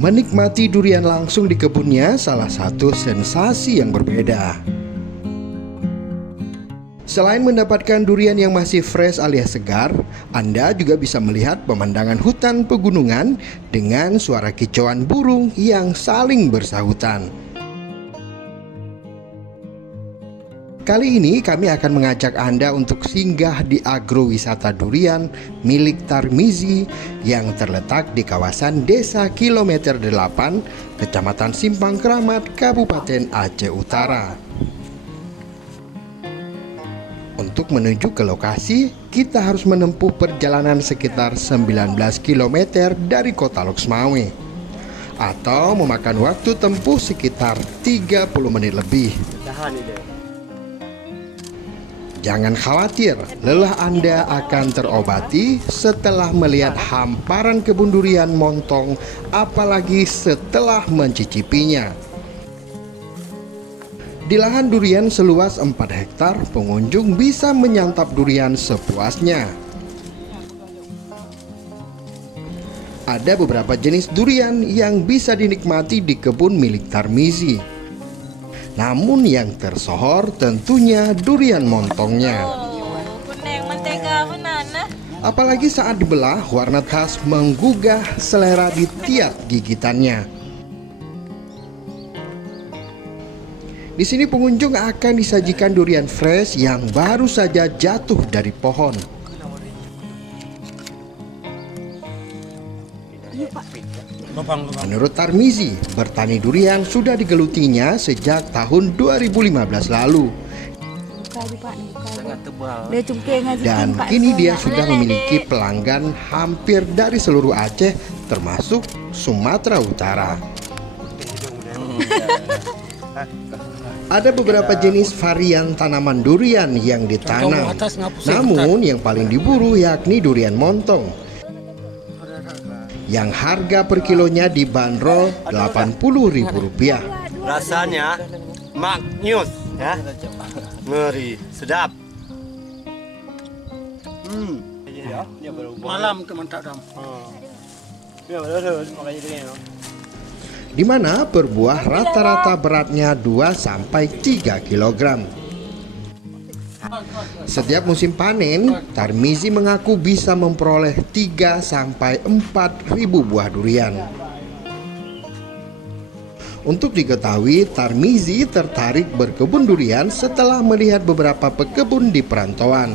Menikmati durian langsung di kebunnya salah satu sensasi yang berbeda. Selain mendapatkan durian yang masih fresh alias segar, Anda juga bisa melihat pemandangan hutan pegunungan dengan suara kicauan burung yang saling bersahutan. Kali ini kami akan mengajak Anda untuk singgah di agrowisata durian milik Tarmizi yang terletak di kawasan Desa Kilometer 8, Kecamatan Simpang Keramat, Kabupaten Aceh Utara. Untuk menuju ke lokasi, kita harus menempuh perjalanan sekitar 19 km dari kota Loksmawe, atau memakan waktu tempuh sekitar 30 menit lebih. Jangan khawatir, lelah Anda akan terobati setelah melihat hamparan kebun durian montong, apalagi setelah mencicipinya. Di lahan durian seluas 4 hektar, pengunjung bisa menyantap durian sepuasnya. Ada beberapa jenis durian yang bisa dinikmati di kebun milik Tarmizi. Namun yang tersohor tentunya durian montongnya. Apalagi saat dibelah, warna khas menggugah selera di tiap gigitannya. Di sini pengunjung akan disajikan durian fresh yang baru saja jatuh dari pohon. Menurut Tarmizi, bertani durian sudah digelutinya sejak tahun 2015 lalu. Dan kini dia sudah memiliki pelanggan hampir dari seluruh Aceh, termasuk Sumatera Utara. Ada beberapa jenis varian tanaman durian yang ditanam, namun yang paling diburu yakni durian montong, yang harga per kilonya dibanderol Rp80.000. Rasanya maknyus, ya, ngeri, sedap. Malam teman tak dam. Di mana per buah rata-rata beratnya 2-3 kg. Setiap musim panen, Tarmizi mengaku bisa memperoleh 3-4 ribu buah durian. Untuk diketahui, Tarmizi tertarik berkebun durian setelah melihat beberapa pekebun di perantauan.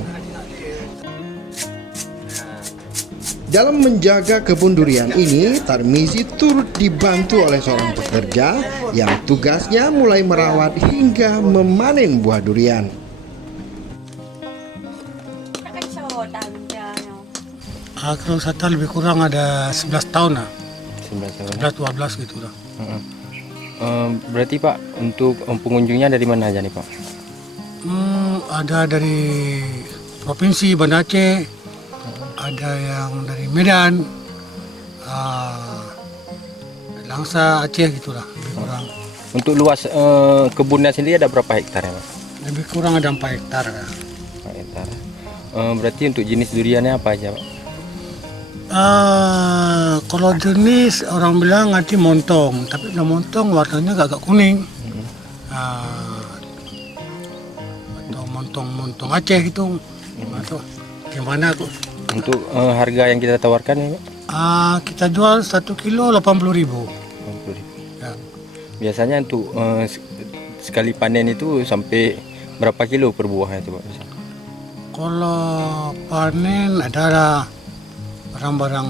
Dalam menjaga kebun durian ini, Tarmizi turut dibantu oleh seorang pekerja yang tugasnya mulai merawat hingga memanen buah durian. Agrowisata lebih kurang ada 11 tahun lah. 11 tahun. 11-12 gitu lah. Berarti Pak, untuk pengunjungnya dari mana aja nih Pak? Ada dari Provinsi Banda Aceh, ada yang dari Medan, Langsa Aceh gitulah, lebih kurang. Untuk luas kebunnya sendiri ada berapa hektar ya Pak? Lebih kurang ada 4 hektar. 4 hektar. Berarti untuk jenis duriannya apa aja Pak? Kalau jenis orang bilang nanti montong, tapi kalau montong warnanya agak kuning. Atau montong Aceh gitu. Atau gimana kok? Untuk harga yang kita tawarkan ya Pak? Kita jual 1 kilo 80.000. 80.000. Ya. Biasanya untuk sekali panen itu sampai berapa kilo per buah itu Pak? Kalau panen ada barang-barang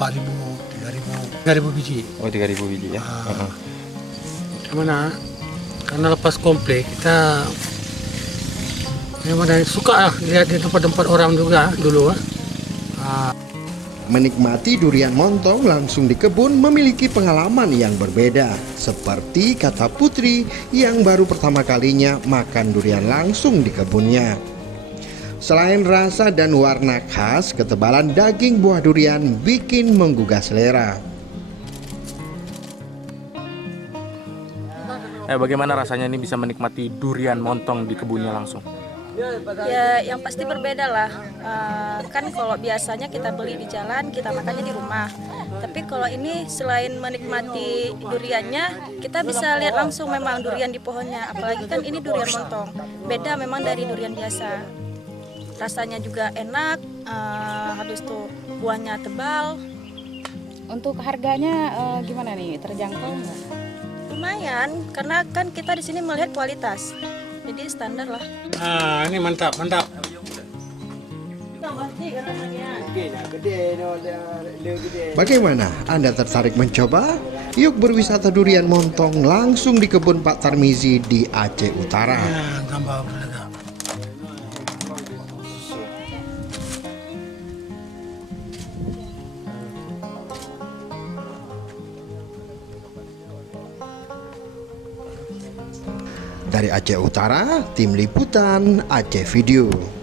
4.000, 3.000 biji. Oh 3.000 biji ya? Gimana? Karena lepas komplek kita memang suka lah lihat di tempat-tempat orang juga dulu. Menikmati durian montong langsung di kebun memiliki pengalaman yang berbeda. Seperti kata Putri yang baru pertama kalinya makan durian langsung di kebunnya. Selain rasa dan warna khas, ketebalan daging buah durian bikin menggugah selera. Bagaimana rasanya ini bisa menikmati durian montong di kebunnya langsung? Ya, yang pasti berbeda lah. Kan kalau biasanya kita beli di jalan, kita makannya di rumah. Tapi kalau ini selain menikmati duriannya, kita bisa lihat langsung memang durian di pohonnya. Apalagi kan ini durian montong, beda memang dari durian biasa. Rasanya juga enak, habis itu buahnya tebal. Untuk harganya gimana nih? Terjangkau nggak? Lumayan, karena kan kita di sini melihat kualitas, jadi standar lah. Ah, ini mantap, mantap. Bagaimana? Anda tertarik mencoba? Yuk berwisata durian montong langsung di kebun Pak Tarmizi di Aceh Utara. Nah, gambar belega. Dari Aceh Utara, tim liputan Aceh Video.